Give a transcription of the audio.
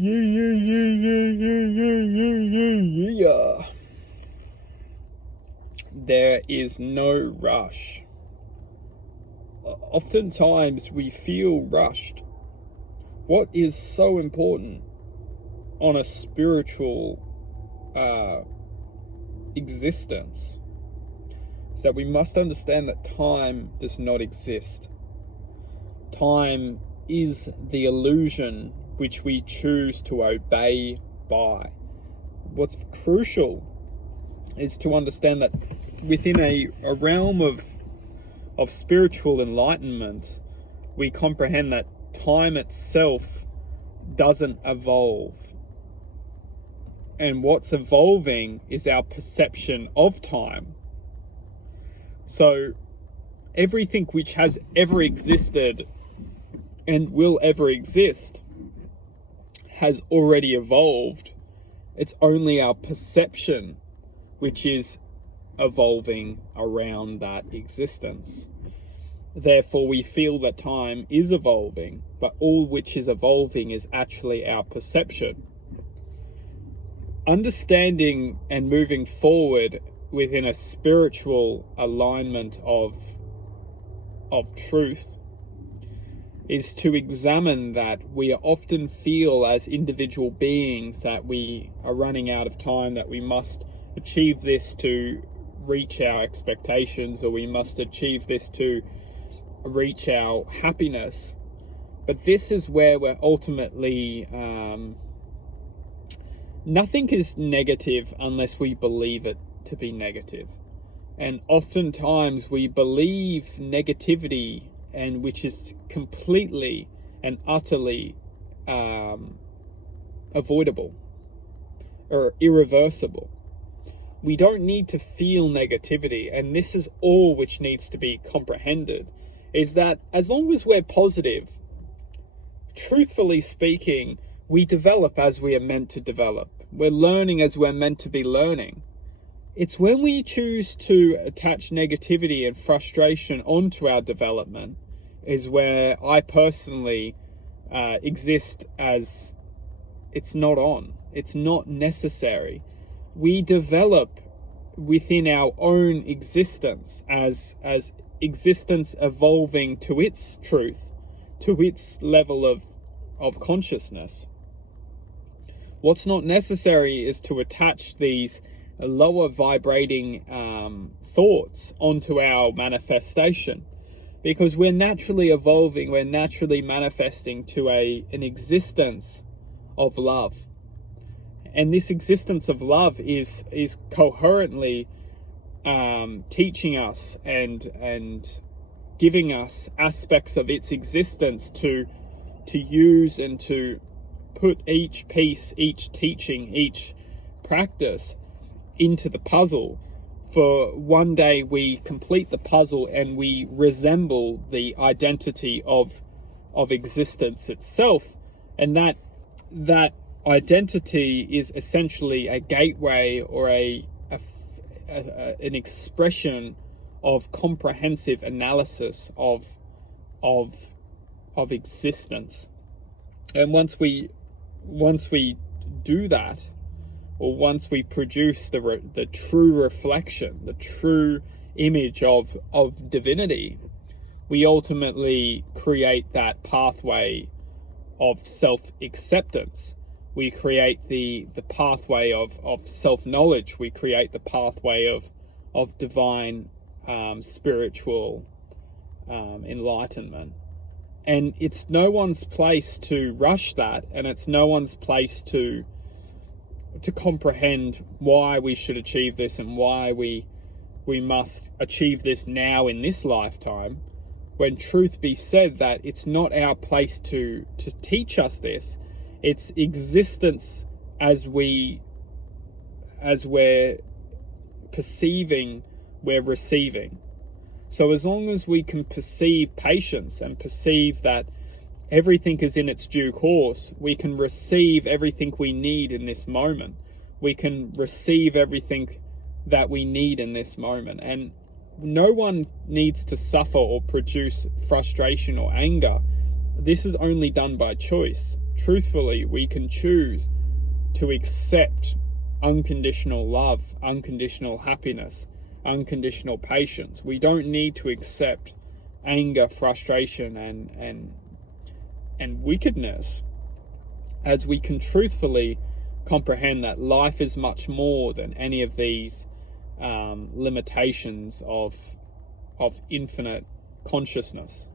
Yeah. There is no rush. Oftentimes we feel rushed. What is so important on a spiritual existence is that we must understand that time does not exist. Time is the illusion which we choose to obey by. What's crucial is to understand that within a realm of spiritual enlightenment, we comprehend that time itself doesn't evolve. And what's evolving is our perception of time. So everything which has ever existed and will ever exist has already evolved. It's only our perception which is evolving around that existence. Therefore, we feel that time is evolving, but all which is evolving is actually our perception. Understanding and moving forward within a spiritual alignment of truth is to examine that we often feel as individual beings that we are running out of time, that we must achieve this to reach our expectations, or we must achieve this to reach our happiness. But this is where we're ultimately nothing is negative unless we believe it to be negative. And oftentimes we believe negativity, and which is completely and utterly avoidable or irreversible. We don't need to feel negativity, and this is all which needs to be comprehended, is that as long as we're positive, truthfully speaking, we develop as we are meant to develop. We're learning as we're meant to be learning. It's when we choose to attach negativity and frustration onto our development is where I personally exist as it's not on. It's not necessary. We develop within our own existence as existence evolving to its truth, to its level of consciousness. What's not necessary is to attach these lower vibrating thoughts onto our manifestation, because we're naturally evolving, we're naturally manifesting to an existence of love. And this existence of love is coherently teaching us and giving us aspects of its existence to use and to put each piece, each teaching, each practice into the puzzle. For one day we complete the puzzle and we resemble the identity of existence itself, and that identity is essentially a gateway or an expression of comprehensive analysis of existence. And once we do that, or once we produce the true reflection, the true image of divinity, we ultimately create that pathway of self-acceptance. We create the pathway of self-knowledge. We create the pathway of divine spiritual enlightenment. And it's no one's place to rush that, and it's no one's place to comprehend why we should achieve this and why we must achieve this now in this lifetime, when truth be said that it's not our place to teach us this. It's existence as we're perceiving, we're receiving. So as long as we can perceive patience and perceive that everything is in its due course, we can receive everything we need in this moment. We can receive everything that we need in this moment. And no one needs to suffer or produce frustration or anger this is only done by choice. Truthfully, we can choose to accept unconditional love, unconditional happiness, unconditional patience. We don't need to accept anger, frustration, and wickedness, as we can truthfully comprehend that life is much more than any of these limitations of infinite consciousness.